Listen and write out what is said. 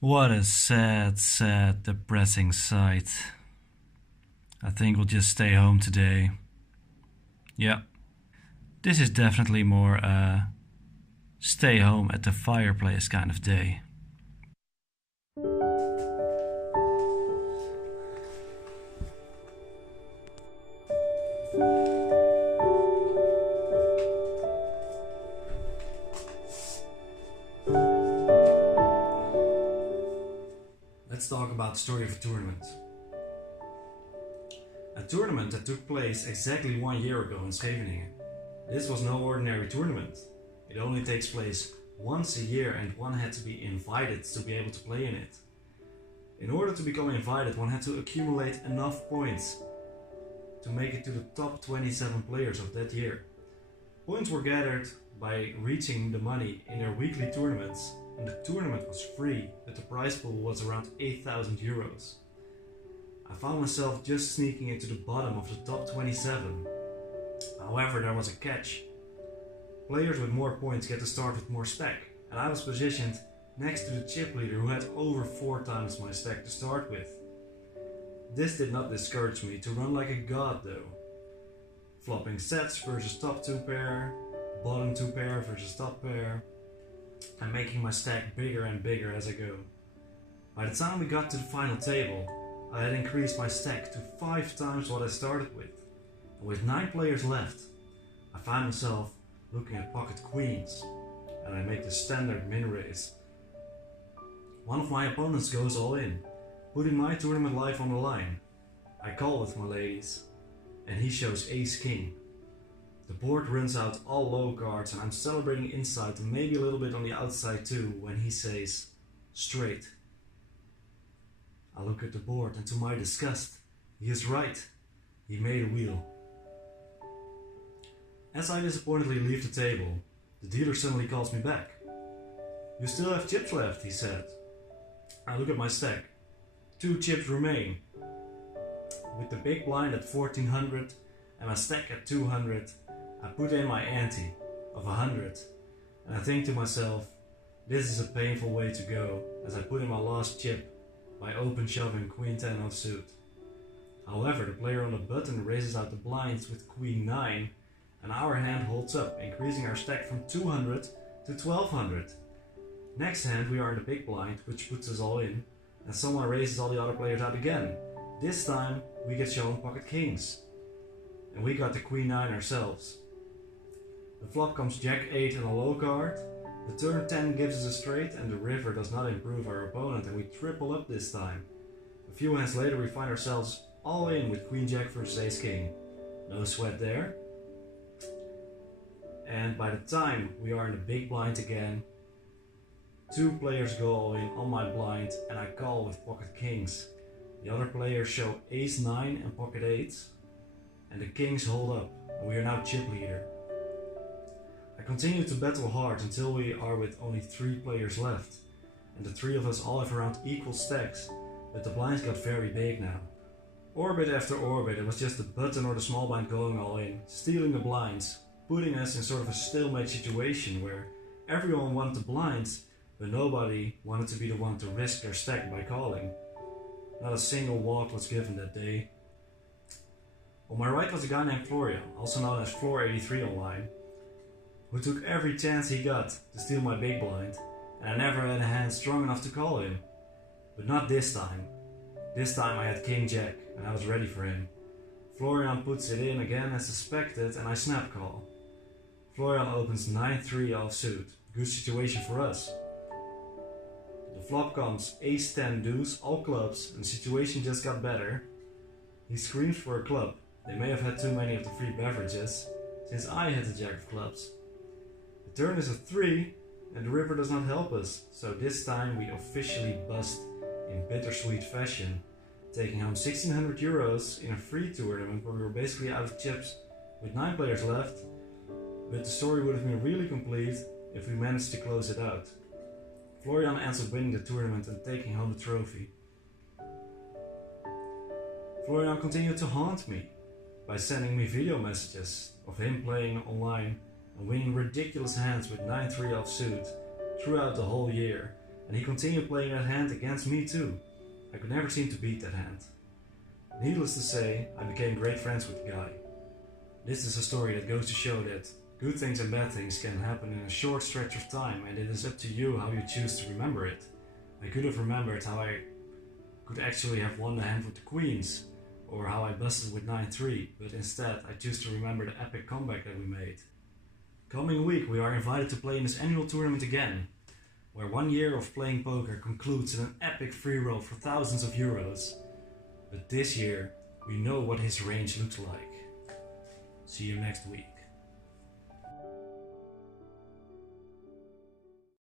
What a sad, sad, depressing sight. I think we'll just stay home today. Yeah, this is definitely more a stay home at the fireplace kind of day. Let's talk about the story of a tournament. A tournament that took place exactly 1 year ago in Scheveningen. This was no ordinary tournament. It only takes place once a year and one had to be invited to be able to play in it. In order to become invited, one had to accumulate enough points to make it to the top 27 players of that year. Points were gathered by reaching the money in their weekly tournaments, and the tournament was free, but the prize pool was around 8,000 euros. I found myself just sneaking into the bottom of the top 27. However, there was a catch. Players with more points get to start with more stack, and I was positioned next to the chip leader who had over 4 times my stack to start with. This did not discourage me to run like a god though. Flopping sets versus top 2 pair, bottom 2 pair versus top pair, and making my stack bigger and bigger as I go. By the time we got to the final table, I had increased my stack to 5 times what I started with. And with 9 players left, I found myself looking at pocket queens, and I make the standard min raise. One of my opponents goes all in, putting my tournament life on the line. I call with my ladies, and he shows ace king. The board runs out all low cards and I'm celebrating inside and maybe a little bit on the outside too when he says straight. I look at the board and to my disgust, he is right. He made a wheel. As I disappointedly leave the table, the dealer suddenly calls me back. You still have chips left, he said. I look at my stack. 2 chips remain. With the big blind at 1400 and my stack at 200, I put in my ante of 100 and I think to myself, this is a painful way to go as I put in my last chip by open shoving queen 10 offsuit. However, the player on the button raises out the blinds with queen 9 and our hand holds up, increasing our stack from 200 to 1200. Next hand we are in the big blind, which puts us all in, and someone raises all the other players out again. This time we get shown pocket kings, and we got the queen 9 ourselves. The flop comes jack 8 and a low card, the turn 10 gives us a straight and the river does not improve our opponent and we triple up this time. A few hands later we find ourselves all in with queen jack versus ace king. No sweat there. And by the time we are in the big blind again, 2 players go all in on my blind and I call with pocket kings. The other players show ace 9 and pocket 8 and the kings hold up and we are now chip leader. I continue to battle hard until we are with only 3 players left and the 3 of us all have around equal stacks, but the blinds got very big now. Orbit after orbit, it was just the button or the small blind going all in, stealing the blinds, putting us in sort of a stalemate situation where everyone wanted the blinds, but nobody wanted to be the one to risk their stack by calling. Not a single walk was given that day. On my right was a guy named Florian, also known as Floor83 online, who took every chance he got to steal my big blind, and I never had a hand strong enough to call him. But not this time. This time I had king jack, and I was ready for him. Florian puts it in again as suspected, and I snap call. Florian opens 9-3 offsuit, good situation for us. The flop comes ace 10 deuce, all clubs, and the situation just got better. He screams for a club. They may have had too many of the free beverages, since I had the jack of clubs. The turn is a 3, and the river does not help us, so this time we officially bust in bittersweet fashion, taking home 1600 euros in a free tournament where we were basically out of chips with 9 players left, but the story would have been really complete if we managed to close it out. Florian ends up winning the tournament and taking home the trophy. Florian continued to haunt me by sending me video messages of him playing online and winning ridiculous hands with 9-3 offsuit throughout the whole year, and he continued playing that hand against me too. I could never seem to beat that hand. Needless to say, I became great friends with the guy. This is a story that goes to show that good things and bad things can happen in a short stretch of time, and it is up to you how you choose to remember it. I could have remembered how I could actually have won the hand with the queens, or how I busted with 9-3, but instead I choose to remember the epic comeback that we made. Coming week we are invited to play in this annual tournament again, where 1 year of playing poker concludes in an epic free roll for thousands of euros. But this year, we know what his range looks like. See you next week.